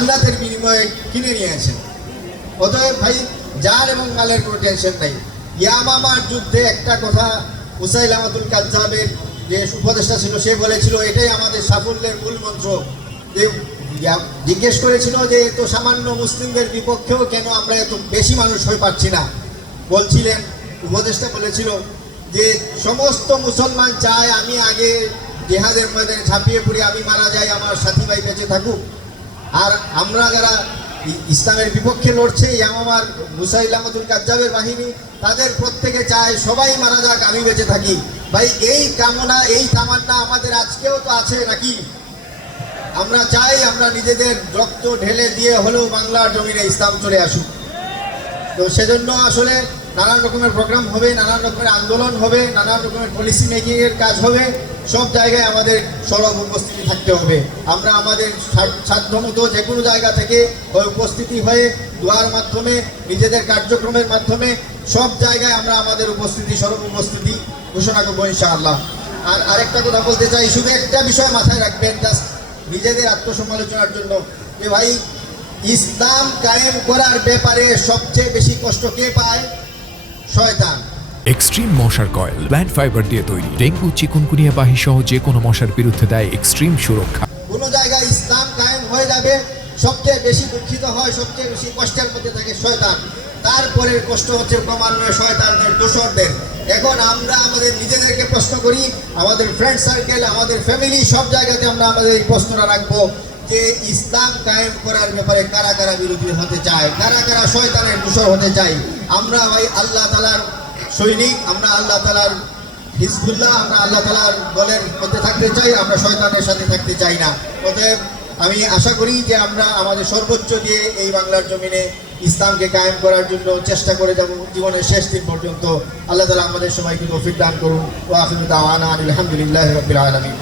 জান্নাতের বিনিময়ে কিনে নিয়েছেন। অতএব ভাই জান এবং মালের কোনো টেনশন নাই। ইয়ামামার যুদ্ধে একটা কথা মুসাইলামাতুল কাজ্জাবের যে উপদেষ্টা ছিল সে বলেছিল, এটাই আমাদের সাফল্যের মূল মন্ত্র, যে জিজ্ঞেস করেছিল যে এত সামান্য মুসলিমদের বিপক্ষেও কেন আমরা এত বেশি মানুষ হয়ে পাচ্ছি না। বলছিলেন, উপদেষ্টা বলেছিল যে সমস্ত মুসলমান চায় আমি আগে জেহাদের ময়দানে ঝাঁপিয়ে পড়ি, আমি মারা যাই, আমার সাথী ভাই বেঁচে থাকুক। আর আমরা যারা ইসলামের বিপক্ষে লড়ছে, ইয়ামামার মুসাইলামাতুল কাজ্জাবের বাহিনী, তাদের প্রত্যেকে চায় সবাই মারা যাক, আমি বেঁচে থাকি। ভাই এই কামনা, এই তামান্না আমাদের আজকেও তো আছে নাকি? আমরা চাই আমরা নিজেদের রক্ত ঢেলে দিয়ে হলেও বাংলার জমিনে ইসলাম চলে আসুক। তো সেজন্য আসলে নানান রকমের প্রোগ্রাম হবে, নানান রকমের আন্দোলন হবে, নানান রকমের পলিসি মেকিংয়ের কাজ হবে। সব জায়গায় আমাদের সরব উপস্থিতি থাকতে হবে। আমরা আমাদের সাধ্যমতো যে কোনো জায়গা থেকে উপস্থিতি হয়ে দোয়ার মাধ্যমে, নিজেদের কার্যক্রমের মাধ্যমে সব জায়গায় আমরা আমাদের উপস্থিতি, সরব উপস্থিতি ঘোষণা করবো ইনশাআল্লাহ। আর আরেকটা কথা বলতে চাই, শুধু একটা বিষয় মাথায় রাখবেন জাস্ট নিজেদের আত্মসমালোচনার জন্য, যে ভাই ইসলাম কায়েম করার ব্যাপারে সবচেয়ে বেশি কষ্ট কে পায়? শয়তান। এক্সট্রিম মশার কয়েল প্ল্যান্ট ফাইবার দিয়ে তৈরি, ডেঙ্গু, চিকুনগুনিয়া বাহি সহ যে কোনো মশার বিরুদ্ধে দেয় এক্সট্রিম সুরক্ষা। কোনো জায়গায় ইসলাম কায়েম হয়ে যাবে, সবচেয়ে বেশি দুঃখিত হয়, সবচেয়ে বেশি কষ্টের মধ্যে থাকে শয়তান। তারপরে কষ্ট হচ্ছে ক্রমান্বয়ে শয়তানদের, দোসরদের। এখন আমরা আমাদের নিজেদেরকে প্রশ্ন করি, আমাদের ফ্রেন্ড সার্কেল, আমাদের ফ্যামিলি, সব জায়গাতে আমরা আমাদের এই প্রশ্নটা রাখবো যে ইসলাম কায়েম করার ব্যাপারে কারা কারা বিরোধী হতে চায়, কারা কারা শয়তানের দোসর হতে চাই। আমরা ভাই আল্লাহ তাআলার সৈনিক, আমরা আল্লাহ তাআলার হিজবুল্লাহ, আমরা আল্লাহ তাআলার দলের মধ্যে থাকতে চাই, আমরা শয়তানের সাথে থাকতে চাই না। অতএব আমি আশা করি যে আমরা আমাদের সর্বোচ্চ দিয়ে এই বাংলার জমিনে ইসলামকে কায়েম করার জন্য চেষ্টা করে যাব জীবনের শেষ দিন পর্যন্ত। আল্লাহ তাআলা আমাদের সবাইকে তৌফিক দান করুন। ওয়া আখিরু দাওয়ানা আলহামদুলিল্লাহি রাব্বিল আলামিন।